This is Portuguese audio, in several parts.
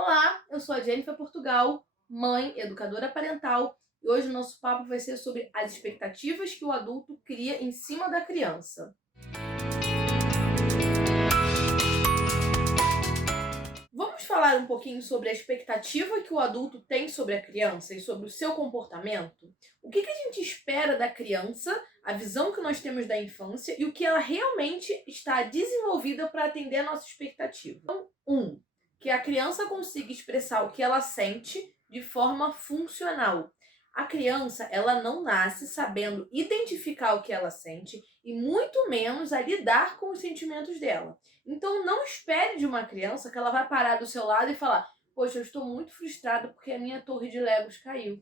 Olá, eu sou a Jennifer Portugal, mãe, educadora parental, e hoje o nosso papo vai ser sobre as expectativas que o adulto cria em cima da criança. Vamos falar um pouquinho sobre a expectativa que o adulto tem sobre a criança e sobre o seu comportamento? O que a gente espera da criança, a visão que nós temos da infância e o que ela realmente está desenvolvida para atender a nossa expectativa. Então, que a criança consiga expressar o que ela sente de forma funcional. A criança, ela não nasce sabendo identificar o que ela sente e muito menos a lidar com os sentimentos dela. Então não espere de uma criança que ela vai parar do seu lado e falar: "Poxa, eu estou muito frustrada porque a minha torre de Legos caiu.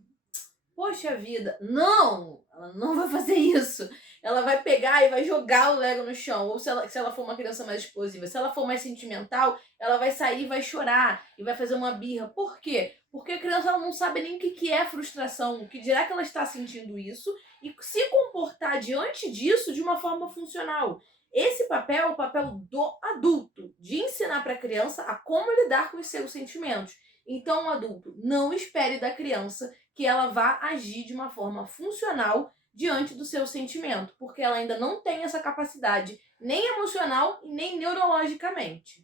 Poxa vida". Não! Ela não vai fazer isso. Ela vai pegar e vai jogar o Lego no chão. Ou se ela for uma criança mais explosiva. Se ela for mais sentimental, ela vai sair e vai chorar. E vai fazer uma birra. Por quê? Porque a criança ela não sabe nem o que é frustração. O que dirá que ela está sentindo isso. E se comportar diante disso de uma forma funcional. Esse papel é o papel do adulto. De ensinar para a criança a como lidar com os seus sentimentos. Então, o adulto, não espere da criança que ela vá agir de uma forma funcional diante do seu sentimento, porque ela ainda não tem essa capacidade nem emocional e nem neurologicamente.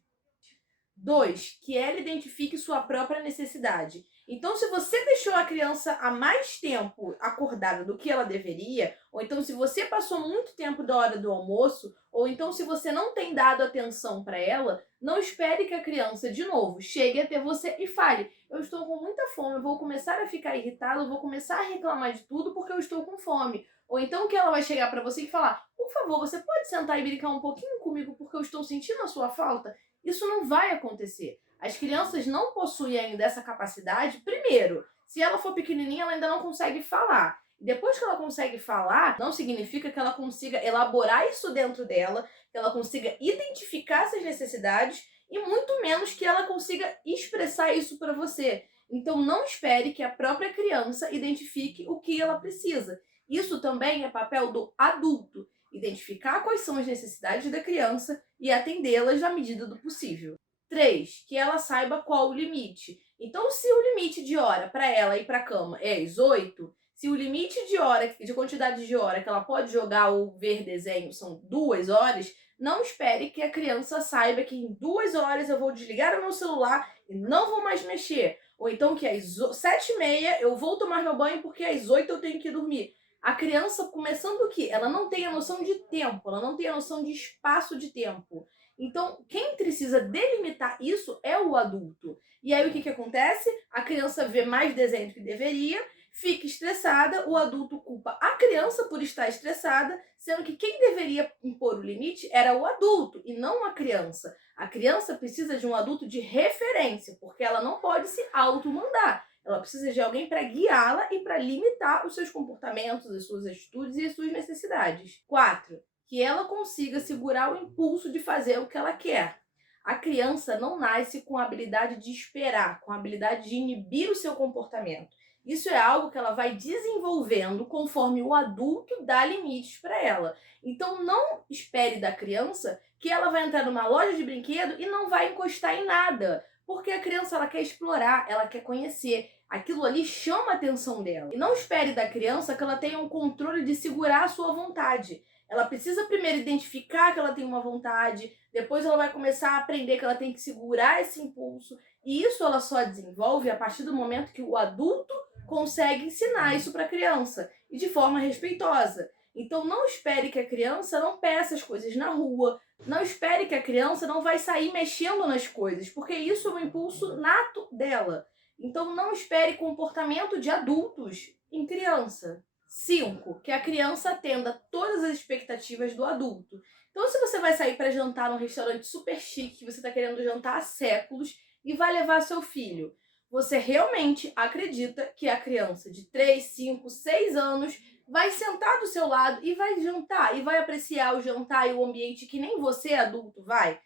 2, que ela identifique sua própria necessidade. Então, se você deixou a criança há mais tempo acordada do que ela deveria, ou então se você passou muito tempo da hora do almoço, ou então se você não tem dado atenção para ela, não espere que a criança, de novo, chegue até você e fale: "Eu estou com muita fome, eu vou começar a ficar irritada, eu vou começar a reclamar de tudo porque eu estou com fome". Ou então que ela vai chegar para você e falar: "Por favor, você pode sentar e brincar um pouquinho comigo porque eu estou sentindo a sua falta?". Isso não vai acontecer. As crianças não possuem ainda essa capacidade. Primeiro, se ela for pequenininha, ela ainda não consegue falar. Depois que ela consegue falar, não significa que ela consiga elaborar isso dentro dela, que ela consiga identificar essas necessidades e muito menos que ela consiga expressar isso para você. Então não espere que a própria criança identifique o que ela precisa. Isso também é papel do adulto. Identificar quais são as necessidades da criança e atendê-las na medida do possível. 3, que ela saiba qual o limite. Então, se o limite de hora para ela ir para a cama é às 8, se o limite de hora, de quantidade de hora que ela pode jogar ou ver desenho são 2 horas, não espere que a criança saiba que em 2 horas eu vou desligar o meu celular e não vou mais mexer. Ou então que às 7h30 eu vou tomar meu banho porque às 8 eu tenho que dormir. A criança, começando o quê? Ela não tem a noção de tempo, ela não tem a noção de espaço de tempo. Então, quem precisa delimitar isso é o adulto. E aí o que acontece? A criança vê mais desenho do que deveria, fica estressada, o adulto culpa a criança por estar estressada, sendo que quem deveria impor o limite era o adulto e não a criança. A criança precisa de um adulto de referência, porque ela não pode se automandar. Ela precisa de alguém para guiá-la e para limitar os seus comportamentos, as suas atitudes e as suas necessidades. 4, que ela consiga segurar o impulso de fazer o que ela quer. A criança não nasce com a habilidade de esperar, com a habilidade de inibir o seu comportamento. Isso é algo que ela vai desenvolvendo conforme o adulto dá limites para ela. Então não espere da criança que ela vai entrar numa loja de brinquedo e não vai encostar em nada. Porque a criança ela quer explorar, ela quer conhecer. Aquilo ali chama a atenção dela. E não espere da criança que ela tenha um controle de segurar a sua vontade. Ela precisa primeiro identificar que ela tem uma vontade, depois ela vai começar a aprender que ela tem que segurar esse impulso. E isso ela só desenvolve a partir do momento que o adulto consegue ensinar isso para a criança e de forma respeitosa. Então não espere que a criança não peça as coisas na rua, não espere que a criança não vai sair mexendo nas coisas, porque isso é um impulso nato dela. Então não espere comportamento de adultos em criança. 5, que a criança atenda todas as expectativas do adulto. Então, se você vai sair para jantar num restaurante super chique, que você está querendo jantar há séculos, e vai levar seu filho, você realmente acredita que a criança de 3, 5, 6 anos vai sentar do seu lado e vai jantar, e vai apreciar o jantar e o ambiente que nem você, adulto, vai?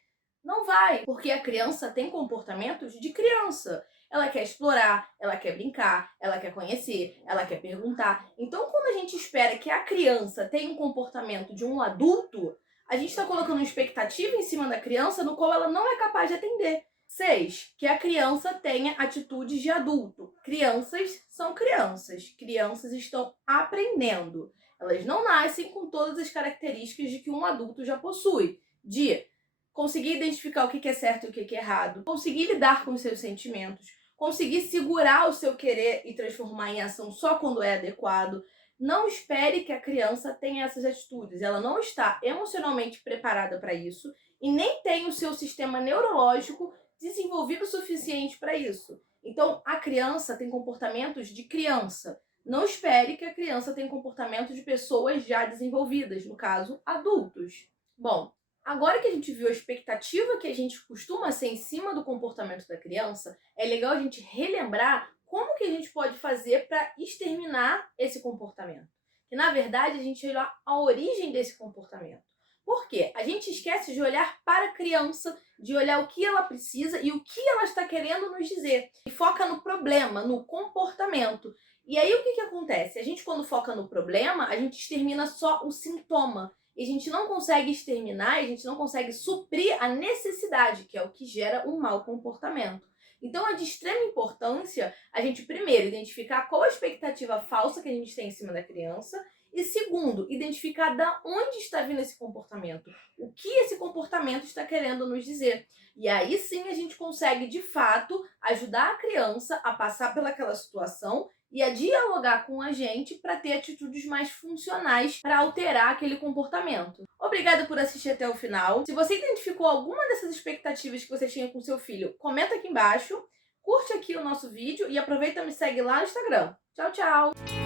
Não vai, porque a criança tem comportamentos de criança. Ela quer explorar, ela quer brincar, ela quer conhecer, ela quer perguntar. Então, quando a gente espera que a criança tenha um comportamento de um adulto, a gente está colocando uma expectativa em cima da criança no qual ela não é capaz de atender. 6, que a criança tenha atitudes de adulto. Crianças são crianças. Crianças estão aprendendo. Elas não nascem com todas as características de que um adulto já possui. De conseguir identificar o que é certo e o que é errado, conseguir lidar com os seus sentimentos, conseguir segurar o seu querer e transformar em ação só quando é adequado. Não espere que a criança tenha essas atitudes. Ela não está emocionalmente preparada para isso e nem tem o seu sistema neurológico desenvolvido o suficiente para isso. Então, a criança tem comportamentos de criança. Não espere que a criança tenha comportamento de pessoas já desenvolvidas, no caso, adultos. Bom, agora que a gente viu a expectativa que a gente costuma ser em cima do comportamento da criança, é legal a gente relembrar como que a gente pode fazer para exterminar esse comportamento. Que, na verdade, a gente olha a origem desse comportamento. Por quê? A gente esquece de olhar para a criança, de olhar o que ela precisa e o que ela está querendo nos dizer. E foca no problema, no comportamento. E aí o que acontece? A gente, quando foca no problema, a gente extermina só o sintoma. E a gente não consegue exterminar, a gente não consegue suprir a necessidade, que é o que gera um mau comportamento. Então é de extrema importância a gente, primeiro, identificar qual a expectativa falsa que a gente tem em cima da criança e, segundo, identificar da onde está vindo esse comportamento, o que esse comportamento está querendo nos dizer. E aí sim a gente consegue, de fato, ajudar a criança a passar pelaquela situação e a dialogar com a gente para ter atitudes mais funcionais para alterar aquele comportamento. Obrigada por assistir até o final. Se você identificou alguma dessas expectativas que você tinha com seu filho, comenta aqui embaixo, curte aqui o nosso vídeo e aproveita e me segue lá no Instagram. Tchau, tchau!